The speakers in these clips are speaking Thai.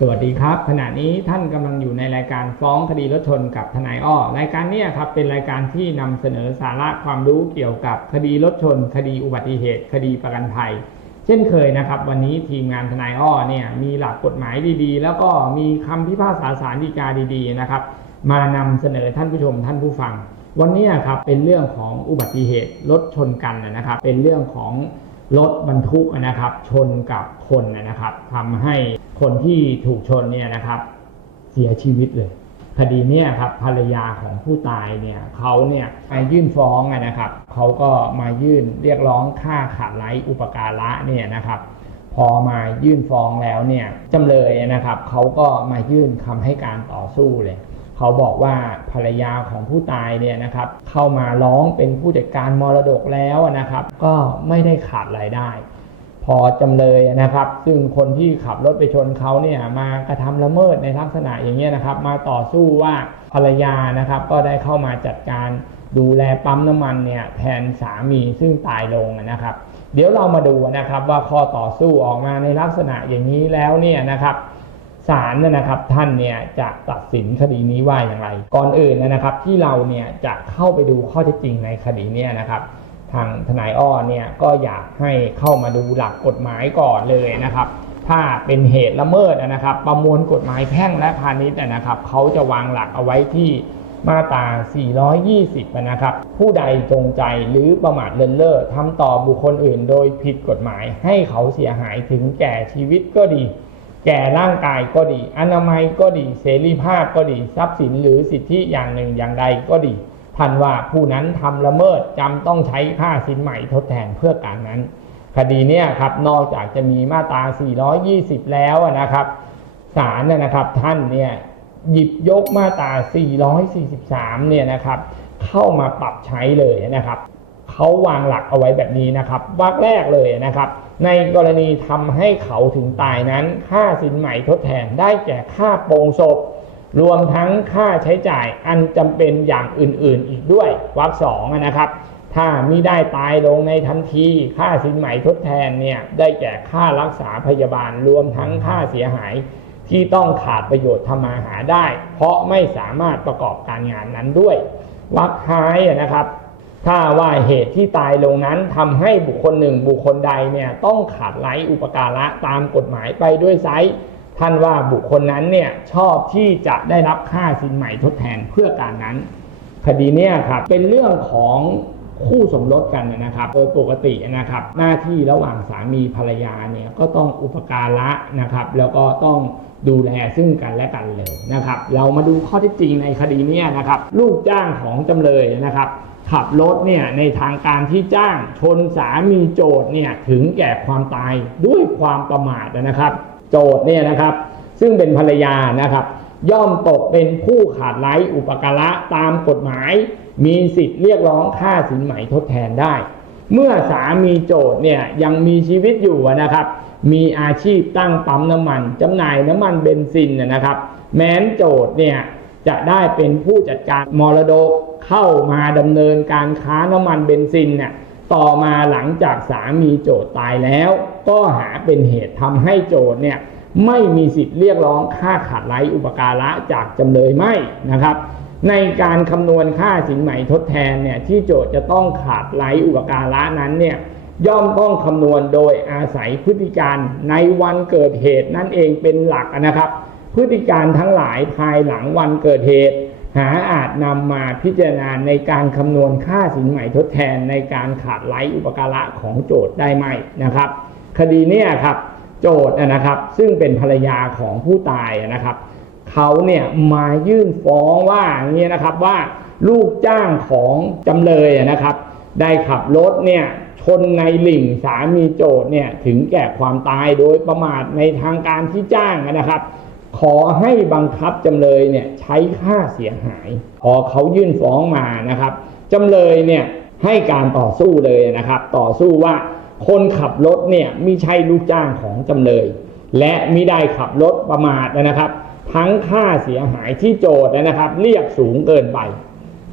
สวัสดีครับ ขณะนี้ท่านกำลังอยู่ในรายการฟ้องคดีรถชนกับทนายอ้อรายการนี้ครับเป็นรายการที่นำเสนอสาระความรู้เกี่ยวกับคดีรถชน คดีอุบัติเหตุ คดีประกันภัย เช่นเคยนะครับ วันนี้ทีมงานทนายอ้อเนี่ยมีหลักกฎหมายดีๆ แล้วก็มีคำพิพากษาสารดีกาดีๆนะครับ มานำเสนอท่านผู้ชมท่านผู้ฟัง วันนี้ครับเป็นเรื่องของอุบัติเหตุรถชนกันนะครับ เป็นเรื่องของ รถบรรทุกนะครับ ชนกับคนนะครับทำให้คนที่ถูกชนเนี่ยนะครับ เสียชีวิตเลยคดีเนี้ยครับภรรยาของผู้ตายเนี่ยเขาเนี่ยมายื่นฟ้องนะครับเขาก็มายื่นเรียกร้องค่าขาดไร้อุปการะเนี่ยนะครับ พอมายื่นฟ้องแล้วเนี่ยจำเลยนะครับเขาก็มายื่นคำให้การต่อสู้เลย เขาบอกว่าภรรยาของผู้ตายเนี่ยนะครับ เข้ามาร้องเป็นผู้จัดการมรดกแล้วนะครับ ก็ไม่ได้ขาดรายได้ พอจำเลยนะครับ ซึ่งคนที่ขับรถไปชนเขาเนี่ยมากระทำละเมิดในลักษณะอย่างเงี้ยนะครับ มาต่อสู้ว่าภรรยานะครับ ก็ได้เข้ามาจัดการดูแลปั๊มน้ำมันเนี่ยแทนสามีซึ่งตายลงนะครับ เดี๋ยวเรามาดูนะครับว่าข้อต่อสู้ออกมาในลักษณะอย่างนี้แล้วเนี่ยนะครับ ศาลนี่ยนะครับท่านเนี่ยจะตัดสินคดีนี้ว่าอย่างไร ก่อนอื่นนะครับที่เราเนี่ยจะเข้าไปดูข้อเท็จจริงในคดีเนี้นะครับ ทางทนายอ้อเนี่ยก็อยากให้เข้ามาดูหลักกฎหมายก่อนเลยนะครับ ถ้าเป็นเหตุละเมิดนะครับ ประมวลกฎหมายแพ่งและพาณิชย์นะครับเขาจะวางหลักเอาไว้ที่มาตรา 420 นะครับ ผู้ใดจงใจหรือประมาทเลินเล่อทำต่อบุคคลอื่น โดยผิดกฎหมายให้เขาเสียหายถึงแก่ชีวิตก็ดี แก่ร่างกายก็ดี อนามัยก็ดี เสรีภาพก็ดี ทรัพย์สินหรือสิทธิอย่างหนึ่งอย่างใดก็ดี ท่านว่าผู้นั้นทำละเมิดจำต้องใช้ค่าสินใหม่ทดแทนเพื่อการนั้น คดีเนี้ยครับนอกจากจะมีมาตรา 420 แล้วนะครับศาลนะครับท่านเนี่ยหยิบยกมาตรา 443 เนี่ยนะครับ เข้ามาปรับใช้เลยนะครับเขาวางหลักเอาไว้แบบนี้นะครับวรรคแรกเลยนะครับ ในกรณีทำให้เขาถึงตายนั้น ค่าสินใหม่ทดแทนได้แก่ค่าโปรงศพ รวมทั้งค่าใช้จ่ายอันจำเป็นอย่างอื่นๆ อีกด้วยวรรคสองนะครับ ถ้ามิได้ตายลงในทันที ค่าสินใหม่ทดแทนเนี่ยได้แก่ค่ารักษาพยาบาลรวมทั้งค่าเสียหายที่ต้องขาดประโยชน์ทำมาหาได้ เพราะไม่สามารถประกอบการงานนั้นด้วยวรรคท้ายนะครับ ถ้าว่าเหตุที่ตายลงนั้นทำให้บุคคลหนึ่งบุคคลใดเนี่ยต้องขาดไร้อุปการะตามกฎหมายไปด้วยไซส์ท่านว่าบุคคลนั้นเนี่ยชอบที่จะได้รับค่าสินใหม่ทดแทนเพื่อการนั้น คดีเนี่ยครับเป็นเรื่องของ คู่สมรสกันนะครับ โดยปกตินะครับ หน้าที่ระหว่างสามีภรรยาเนี่ยก็ต้องอุปการะนะครับ แล้วก็ต้องดูแลซึ่งกันและกันเลยนะครับ เรามาดูข้อท็จจริงในคดีนี้นะครับ ลูกจ้างของจำเลยนะครับ ขับรถเนี่ยในทางการที่จ้างชนสามีโจทย์เนี่ยถึงแก่ความตายด้วยความประมาทนะครับ โจทย์เนี่ยนะครับ ซึ่งเป็นภรรยานะครับ ย่อมตกเป็นผู้ขาดไร้อุปการะตามกฎหมาย มีสิทธิ์เรียกร้องค่าสินไหมทดแทนได้ เมื่อสามีโจทย์เนี่ยยังมีชีวิตอยู่นะครับ มีอาชีพตั้งปั๊มน้ำมันจำหน่ายน้ำมันเบนซินนะครับ แม้นโจทย์เนี่ยจะได้เป็นผู้จัดการมรดกเข้ามาดำเนินการค้าน้ำมันเบนซินเนี่ยต่อมาหลังจากสามีโจทย์ตายแล้ว ก็หาเป็นเหตุทำให้โจทย์เนี่ย ไม่มีสิทธิ์เรียกร้องค่าขาดไร้อุปการะจากจำเลยไม่นะครับ ในการคำนวณค่าสินใหม่ทดแทนเนี่ยที่โจทย์จะต้องขาดไร้อุปการะนั้นเนี่ยย่อมต้องคำนวณโดยอาศัยพฤติการในวันเกิดเหตุนั่นเองเป็นหลักนะครับ พฤติการทั้งหลายภายหลังวันเกิดเหตุ หาอาจนำมาพิจารณาในการคำนวณค่าสินใหม่ทดแทนในการขาดไร้อุปการะของโจทย์ได้ไหมนะครับ คดีเนี้ยครับ โจทย์นะครับ ซึ่งเป็นภรรยาของผู้ตายนะครับเขาเนี่ยมายื่นฟ้องว่าอย่างนี้นะครับว่าลูกจ้างของจำเลยนะครับ ได้ขับรถเนี่ยชนในหลิ่งสามีโจทย์เนี่ยถึงแก่ความตายโดยประมาทในทางการที่จ้างนะครับ ขอให้บังคับจำเลยเนี่ยใช้ค่าเสียหาย พอเขายื่นฟ้องมานะครับจำเลยเนี่ยให้การต่อสู้เลยนะครับ ต่อสู้ว่า คนขับรถเนี่ยไม่ใช่ลูกจ้างของจำเลย และมิได้ขับรถประมาทนะครับ ทั้งค่าเสียหายที่โจทย์นะครับ เรียกสูงเกินไป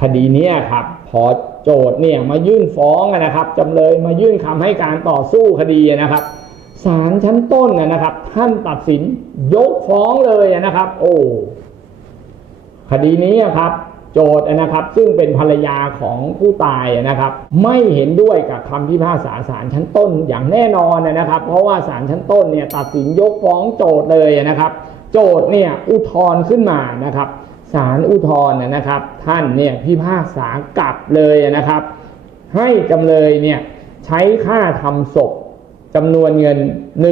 คดีนี้ครับพอโจทย์เนี่ยมายื่นฟ้องนะครับจำเลยมายื่นคำให้การต่อสู้คดีนะครับศาลชั้นต้นนะครับ ท่านตัดสินยกฟ้องเลยนะครับ โอ้คดีนี้ครับ โจทย์นะครับ ซึ่งเป็นภรรยาของผู้ตายนะครับ ไม่เห็นด้วยกับคำพิพากษาศาลชั้นต้นอย่างแน่นอนนะครับ เพราะว่าศาลชั้นต้นเนี่ยตัดสินยกฟ้องโจทย์เลยนะครับ โจทย์เนี่ยอุทธรณ์ขึ้นมานะครับศาลอุทธรณ์นะครับ ท่านเนี่ยพิพากษากลับเลยนะครับ ให้จำเลยเนี่ยใช้ค่าทำศพจำนวนเงิน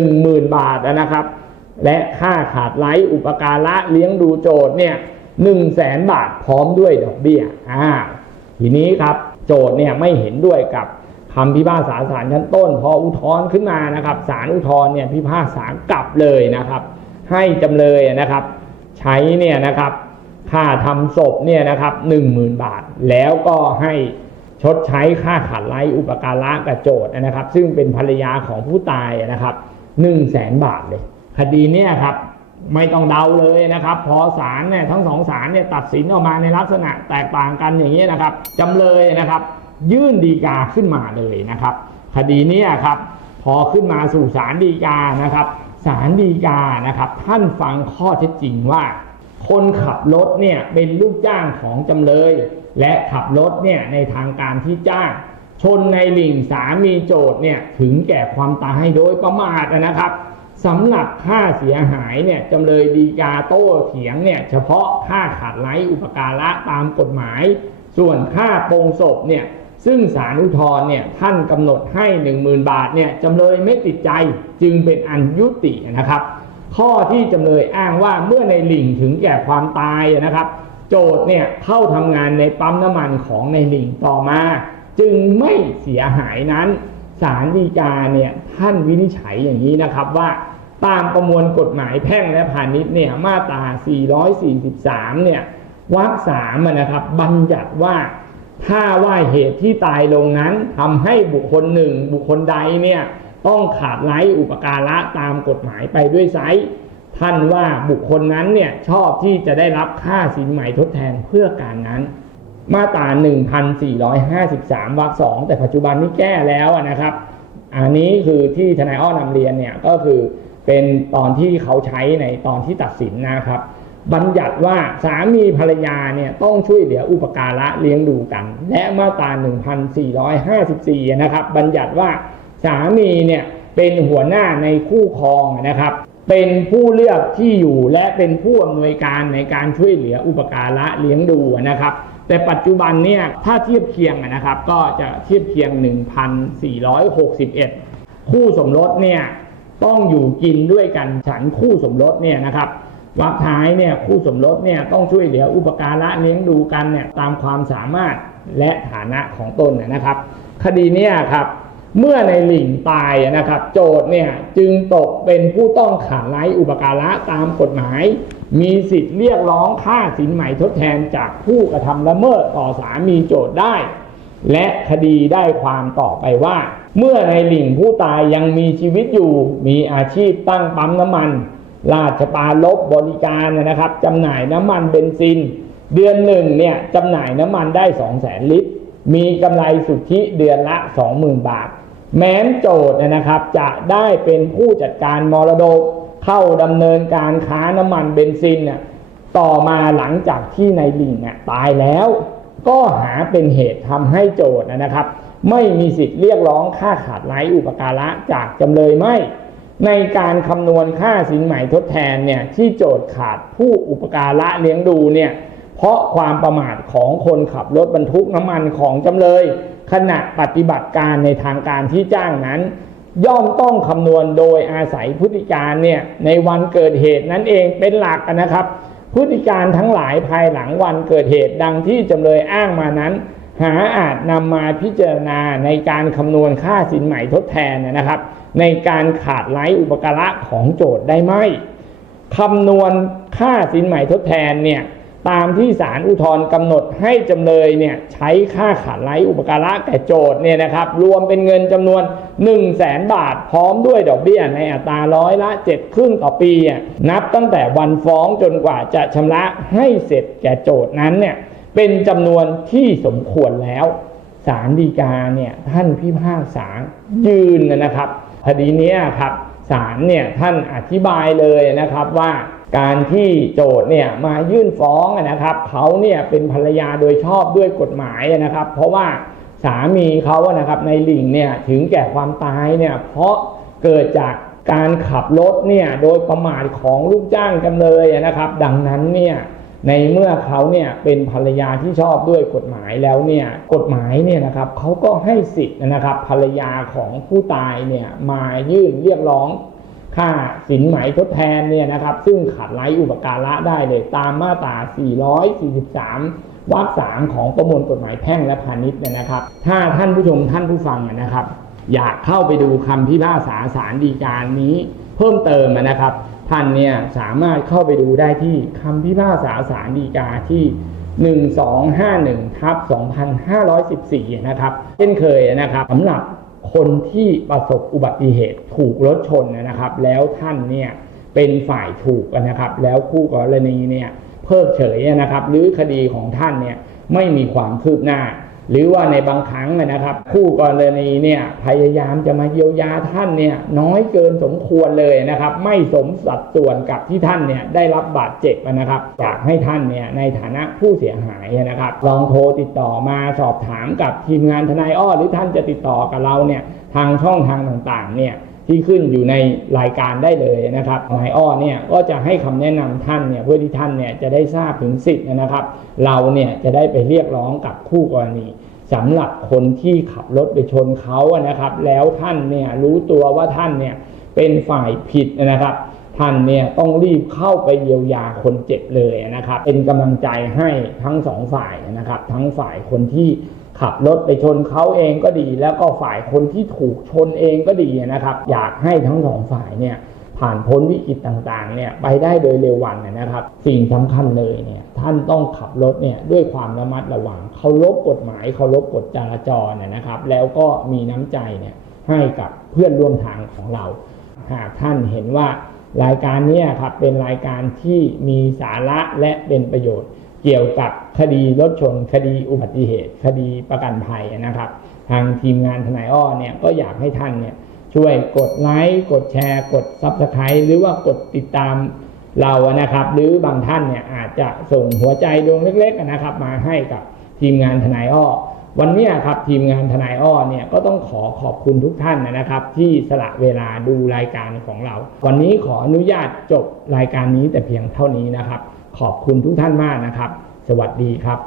10,000 บาทนะครับ และค่าขาดไร้อุปการะเลี้ยงดูโจทย์เนี่ย หนึ่งแสนบาทพร้อมด้วยดอกเบี้ยอ่าทีนี้ครับโจทย์เนี่ยไม่เห็นด้วยกับคำพิพากษาศาลชั้นต้น พออุทธรณ์ขึ้นมานะครับศาลอุทธรณ์เนี่ยพิพากษากลับเลยนะครับ ให้จำเลยนะครับ ใช้เนี่ยนะครับค่าทำศพเนี่ยนะครับหนึ่งหมื่นบาท แล้วก็ให้ชดใช้ค่าขาดไร้อุปการะกับโจทย์นะครับ ซึ่งเป็นภรรยาของผู้ตายนะครับหนึ่งแสนบาทเลย คดีเนี่ยครับ ไม่ต้องเดาเลยนะครับ พอศาลเนี่ยทั้งสองศาลเนี่ยตัดสินออกมาในลักษณะแตกต่างกันอย่างนี้นะครับจำเลยนะครับ ยื่นดีกาขึ้นมาเลยนะครับ คดีนี้ครับพอขึ้นมาสู่ศาลฎีกานะครับศาลฎีกานะครับ ท่านฟังข้อเท็จจริงว่า คนขับรถเนี่ยเป็นลูกจ้างของจำเลย และขับรถเนี่ยในทางการที่จ้างชนในหลิงสามีโจทย์เนี่ยถึงแก่ความตายโดยประมาทนะครับ สำหรับค่าเสียหายเนี่ยจำเลยดีกาโต้เถียงเนี่ยเฉพาะค่าขาดไร้อุปการะตามกฎหมาย ส่วนค่าโปรงศพเนี่ยซึ่งศาลอุทธรเนี่ยท่านกำหนดให้ 10,000 บาทเนี่ยจำเลยไม่ติดใจจึงเป็นอันยุตินะครับ ข้อที่จำเลยอ้างว่าเมื่อในหลิงถึงแก่ความตายนะครับ โจทย์เนี่ยเข้าทำงานในปั๊มน้ำมันของในหลิงต่อมา จึงไม่เสียหายนั้น ศาลฎีกาเนี่ยท่านวินิจฉัยอย่างนี้นะครับว่าตามประมวลกฎหมายแพ่งและพาณิชย์เนี่ยมาตรา 443 เนี่ยวรรคสามนะครับบัญญัติว่าถ้าว่าเหตุที่ตายลงนั้นทำให้บุคคลหนึ่งบุคคลใดเนี่ยต้องขาดไร้อุปการะตามกฎหมายไปด้วยไซส์ท่านว่าบุคคลนั้นเนี่ยชอบที่จะได้รับค่าสินใหม่ทดแทนเพื่อการนั้น มาตรา 1453 วรรคสองแต่ปัจจุบันนี้แก้แล้วนะครับ อันนี้คือที่ทนายอ้อนำเรียนเนี่ยก็คือเป็นตอนที่เขาใช้ในตอนที่ตัดสินนะครับ บัญญัติว่าสามีภรรยาเนี่ยต้องช่วยเหลืออุปการะเลี้ยงดูกัน และมาตรา 1454 นะครับ บัญญัติว่าสามีเนี่ยเป็นหัวหน้าในคู่ครองนะครับเป็นผู้เลือกที่อยู่และเป็นผู้อำนวยการในการช่วยเหลืออุปการะเลี้ยงดูนะครับ แต่ปัจจุบันเนี่ยถ้าเทียบเคียงนะครับก็จะเทียบเคียง 1,461 คู่สมรสเนี่ยต้องอยู่กินด้วยกันฉันคู่สมรสเนี่ยนะครับวรรคท้ายเนี่ยคู่สมรสเนี่ยต้องช่วยเหลืออุปการะเลี้ยงดูกันเนี่ยตามความสามารถและฐานะของตนนะครับ คดีเนี่ยครับเมื่อในหลิงตายนะครับ โจทย์เนี่ยจึงตกเป็นผู้ต้องขาดไร้อุปการะตามกฎหมาย มีสิทธิ์เรียกร้องค่าสินใหม่ทดแทนจากผู้กระทำละเมิดต่อสามีโจทย์ได้ และคดีได้ความต่อไปว่า เมื่อในหลิงผู้ตายยังมีชีวิตอยู่ มีอาชีพตั้งปั๊มน้ำมัน ราชปาลบบริการนะครับจำหน่ายน้ำมันเบนซิน เดือนหนึ่งเนี่ยจำหน่ายน้ำมันได้2 0 0แสนลิตร มีกำไรสุทธิเดือนละ 20,000 บาท แม้นโจทย์นะครับจะได้เป็นผู้จัดการมรดก เข้าดำเนินการค้าน้ำมันเบนซินน่ะต่อมาหลังจากที่ในหลิงน่ะตายแล้ว ก็หาเป็นเหตุทำให้โจทย์นะครับ ไม่มีสิทธิ์เรียกร้องค่าขาดไร้อุปการะจากจำเลยไม่ ในการคำนวณค่าสินใหม่ทดแทนเนี่ยที่โจทย์ขาดผู้อุปการะเลี้ยงดูเนี่ยเพราะความประมาทของคนขับรถบรรทุกน้ำมันของจำเลย ขณะปฏิบัติการในทางการที่จ้างนั้น ย่อมต้องคำนวณโดยอาศัยพฤติการเนี่ยในวันเกิดเหตุนั้นเองเป็นหลักนะครับ พฤติการทั้งหลายภายหลังวันเกิดเหตุดังที่จำเลยอ้างมานั้น หาอาจนำมาพิจารณาในการคำนวณค่าสินใหม่ทดแทนนะครับ ในการขาดไร้อุปการะของโจทย์ได้ไหมคำนวณค่าสินใหม่ทดแทนเนี่ย ตามที่ศาลอุทธรณ์กำหนดให้จำเลยเนี่ยใช้ค่าขาดไร้อุปการะแก่โจทย์เนี่ยนะครับรวมเป็นเงินจำนวน 1 0 0 0 0แสนบาทพร้อมด้วยดอกเบี้ยในอัตราร้อยละ7ครึ่งต่อปี นับตั้งแต่วันฟ้องจนกว่าจะชำระให้เสร็จแก่โจทย์นั้นเนี่ยเป็นจำนวนที่สมควรแล้วศาลฎีกาเนี่ยท่านพิพากษายืนนะครับคดีเนี้ยครับศาลเนี่ยท่านอธิบายเลยนะครับว่า การที่โจทย์เนี่ยมายื่นฟ้องนะครับเขาเนี่ยเป็นภรรยาโดยชอบด้วยกฎหมายนะครับ เพราะว่าสามีเขาอะนะครับในหลิงเนี่ยถึงแก่ความตายเนี่ยเพราะเกิดจากการขับรถเนี่ยโดยประมาทของลูกจ้างจำเลยนะครับ ดังนั้นเนี่ยในเมื่อเขาเนี่ยเป็นภรรยาที่ชอบด้วยกฎหมายแล้วเนี่ยกฎหมายเนี่ยนะครับเขาก็ให้สิทธิ์นะครับภรรยาของผู้ตายเนี่ยมายื่นเรียกร้อง ค่าสินไหมทดแทนเนี่ยนะครับ ซึ่งขาดไร้อุปการะได้เลยตามมาตรา 443 วรรคสามของประมวลกฎหมายแพ่งและพาณิชย์นะครับ ถ้าท่านผู้ชมท่านผู้ฟังนะครับ อยากเข้าไปดูคำพิพากษาศาลฎีการนี้เพิ่มเติมนะครับ ท่านเนี่ยสามารถเข้าไปดูได้ที่คำพิพากษาศาลฎีกาที่ 1251ทับ2514 นะครับ เช่นเคยนะครับสำหรับ คนที่ประสบอุบัติเหตุถูกรถชนนะครับ แล้วท่านเนี่ยเป็นฝ่ายถูกนะครับ แล้วคู่กรณีเนี่ยเพิกเฉยนะครับ หรือคดีของท่านเนี่ยไม่มีความคืบหน้า หรือว่าในบางครั้งนะครับ คู่กรณีเนี่ยพยายามจะมาเยียวยาท่านเนี่ยน้อยเกินสมควรเลยนะครับ ไม่สมสัดส่วนกับที่ท่านเนี่ยได้รับบาดเจ็บนะครับอยากให้ท่านเนี่ยในฐานะผู้เสียหายนะครับ ลองโทรติดต่อมาสอบถามกับทีมงานทนายอ้อหรือท่านจะติดต่อกับเราเนี่ยทางช่องทางต่างๆเนี่ย ที่ขึ้นอยู่ในรายการได้เลยนะครับหมายอ้อเนี่ยก็จะให้คำแนะนำท่านเนี่ยเพื่อที่ท่านเนี่ยจะได้ทราบถึงสิทธิ์นะครับ เราเนี่ยจะได้ไปเรียกร้องกับคู่กรณีสำหรับคนที่ขับรถไปชนเขาอะนะครับ แล้วท่านเนี่ยรู้ตัวว่าท่านเนี่ยเป็นฝ่ายผิดนะครับ ท่านเนี่ยต้องรีบเข้าไปเยียวยาคนเจ็บเลยนะครับ เป็นกำลังใจให้ทั้งสองฝ่ายนะครับ ทั้งฝ่ายคนที่ขับรถไปชนเขาเองก็ดี แล้วก็ฝ่ายคนที่ถูกชนเองก็ดีนะครับ อยากให้ทั้งสองฝ่ายเนี่ยผ่านพ้นวิกฤตต่างๆเนี่ยไปได้โดยเร็ววันนะครับ สิ่งสำคัญเลยเนี่ยท่านต้องขับรถเนี่ยด้วยความระมัดระวังเคารพกฎหมายเคารพกฎจราจรนนะครับ แล้วก็มีน้ำใจเนี่ยให้กับเพื่อนร่วมทางของเรา หากท่านเห็นว่า รายการนี้ครับเป็นรายการที่มีสาระและเป็นประโยชน์ เกี่ยวกับคดีรถชน คดีอุบัติเหตุ คดีประกันภัยนะครับ ทางทีมงานทนายอ้อเนี่ยก็อยากให้ท่านเนี่ยช่วยกดไลค์กดแชร์ กด Subscribe หรือว่ากดติดตามเรานะครับ หรือบางท่านเนี่ยอาจจะส่งหัวใจดวงเล็กๆนะครับ มาให้กับทีมงานทนายอ้อ วันนี้ครับทีมงานทนายอ้อเนี่ยก็ต้องขอขอบคุณทุกท่านนะครับ ที่สละเวลาดูรายการของเรา วันนี้ขออนุญาตจบรายการนี้แต่เพียงเท่านี้นะครับ ขอบคุณทุกท่านมากนะครับ สวัสดีครับ